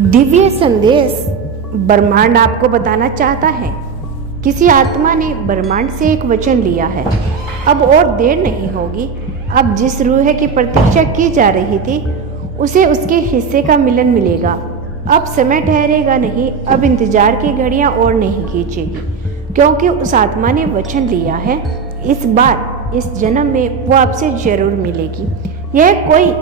दिव्य संदेश ब्रह्मांड आपको बताना चाहता है। किसी आत्मा ने ब्रह्मांड से एक वचन लिया है। अब और देर नहीं होगी। अब जिस रूह की प्रतीक्षा की जा रही थी उसे उसके हिस्से का मिलन मिलेगा। अब समय ठहरेगा नहीं। अब इंतजार की घड़ियां और नहीं खींचेगी, क्योंकि उस आत्मा ने वचन लिया है इस बार इस जन्म में वो आपसे जरूर मिलेगी। यह कोई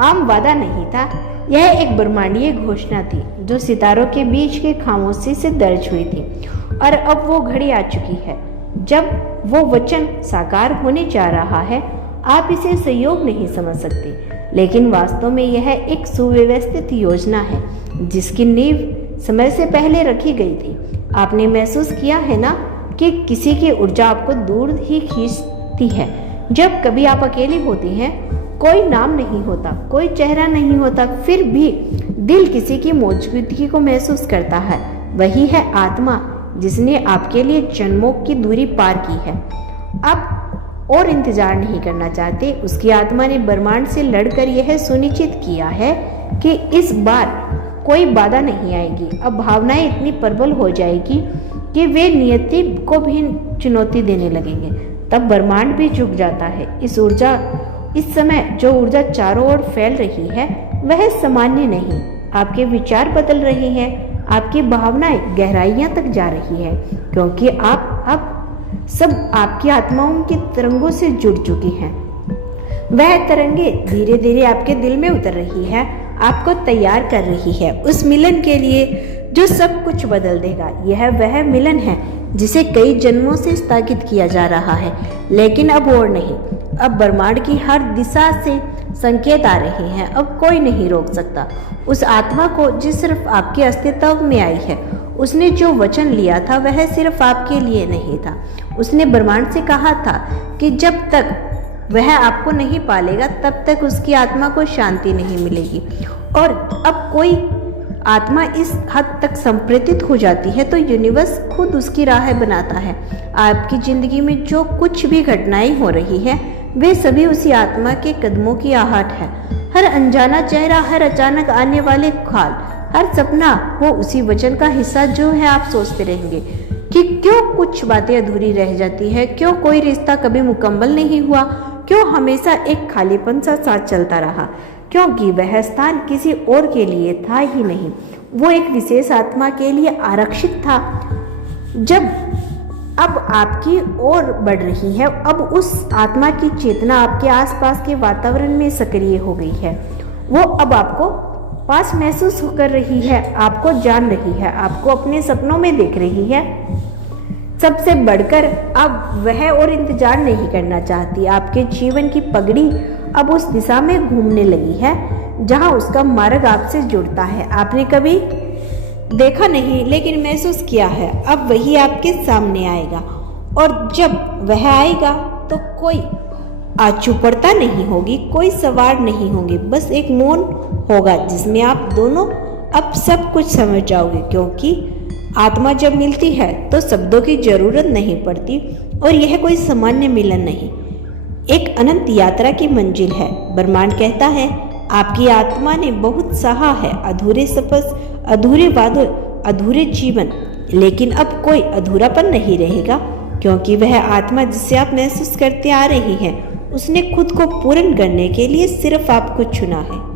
आम वादा नहीं था, यह एक ब्रह्मांडीय घोषणा थी जो सितारों के बीच के खामोशी से दर्ज हुई थी। और अब वो घड़ी आ चुकी है जब वो वचन साकार होने जा रहा है। आप इसे संयोग नहीं समझ सकते, लेकिन वास्तव में यह एक सुव्यवस्थित योजना है जिसकी नींव समय से पहले रखी गई थी। आपने महसूस किया है ना कि किसी की ऊर्जा आपको दूर ही खींचती है। जब कभी आप अकेले होते हैं, कोई नाम नहीं होता, कोई चेहरा नहीं होता, फिर भी दिल किसी की मौजूदगी को महसूस करता है। वही है आत्मा जिसने आपके लिए जन्मों की दूरी पार की है। आप और इंतजार नहीं करना चाहते। उसकी आत्मा ने ब्रह्मांड से लड़कर यह सुनिश्चित किया है कि इस बार कोई बाधा नहीं आएगी। अब भावनाएं इतनी प्रबल हो जाएगी कि वे नियति को भी चुनौती देने लगेंगे। तब ब्रह्मांड भी झुक जाता है। इस समय जो ऊर्जा चारों ओर फैल रही है वह सामान्य नहीं। आपके विचार बदल रहे हैं, आपकी भावनाएं गहराइयां तक जा रही है, क्योंकि आप अब सब आपकी आत्माओं की तरंगों से जुड़ चुकी हैं। वह तरंगे धीरे धीरे आपके दिल में उतर रही है, आपको तैयार कर रही है उस मिलन के लिए जो सब कुछ बदल देगा। यह वह मिलन है जिसे कई जन्मों से स्थगित किया जा रहा है, लेकिन अब और नहीं। अब ब्रह्मांड की हर दिशा से संकेत आ रहे हैं। अब कोई नहीं रोक सकता उस आत्मा को जो सिर्फ आपके अस्तित्व में आई है। उसने जो वचन लिया था वह सिर्फ आपके लिए नहीं था। उसने ब्रह्मांड से कहा था कि जब तक वह आपको नहीं पालेगा तब तक उसकी आत्मा को शांति नहीं मिलेगी। और अब कोई आत्मा इस हद तक संप्रेरित हो जाती है तो यूनिवर्स खुद उसकी राह बनाता है। आपकी जिंदगी में जो कुछ भी घटनाएं हो रही है वे सभी उसी आत्मा के कदमों की आहट है। हर अनजाना चेहरा, हर अचानक आने वाले ख्याल, हर सपना वो उसी वचन का हिस्सा जो है। आप सोचते रहेंगे कि क्यों कुछ बातें अधूरी रह जाती है, क्यों कोई रिश्ता कभी मुकम्मल नहीं हुआ, क्यों हमेशा एक खालीपन सा साथ चलता रहा, क्योंकि वह स्थान किसी और के लिए था ही नहीं, वो एक विशेष आत्मा के लिए आरक्षित था। जब अब आपकी ओर बढ़ रही है, अब उस आत्मा की चेतना आपके आसपास के वातावरण में सक्रिय हो गई है। वो अब आपको पास महसूस कर रही है, आपको जान रही है, आपको अपने सपनों में देख रही है। सबसे बढ़कर अब वह और इंतजार नहीं करना चाहती। आपके जीवन की पगड़ी अब उस दिशा में घूमने लगी है जहां उसका मार्ग आपसे जुड़ता है। आपने कभी देखा नहीं लेकिन महसूस किया है। अब वही आपके सामने आएगा, और जब वह आएगा तो कोई आचुपड़ता नहीं होगी, कोई सवार नहीं होंगे, बस एक मौन होगा जिसमें आप दोनों अब सब कुछ समझ जाओगे। क्योंकि आत्मा जब मिलती है तो शब्दों की जरूरत नहीं पड़ती, और यह कोई सामान्य मिलन नहीं, एक अनंत यात्रा की मंजिल है। ब्रह्मांड कहता है आपकी आत्मा ने बहुत सहा है, अधूरे सपस, अधूरे वादे, अधूरे जीवन, लेकिन अब कोई अधूरापन नहीं रहेगा, क्योंकि वह आत्मा जिसे आप महसूस करते आ रही हैं उसने खुद को पूर्ण करने के लिए सिर्फ आपको चुना है।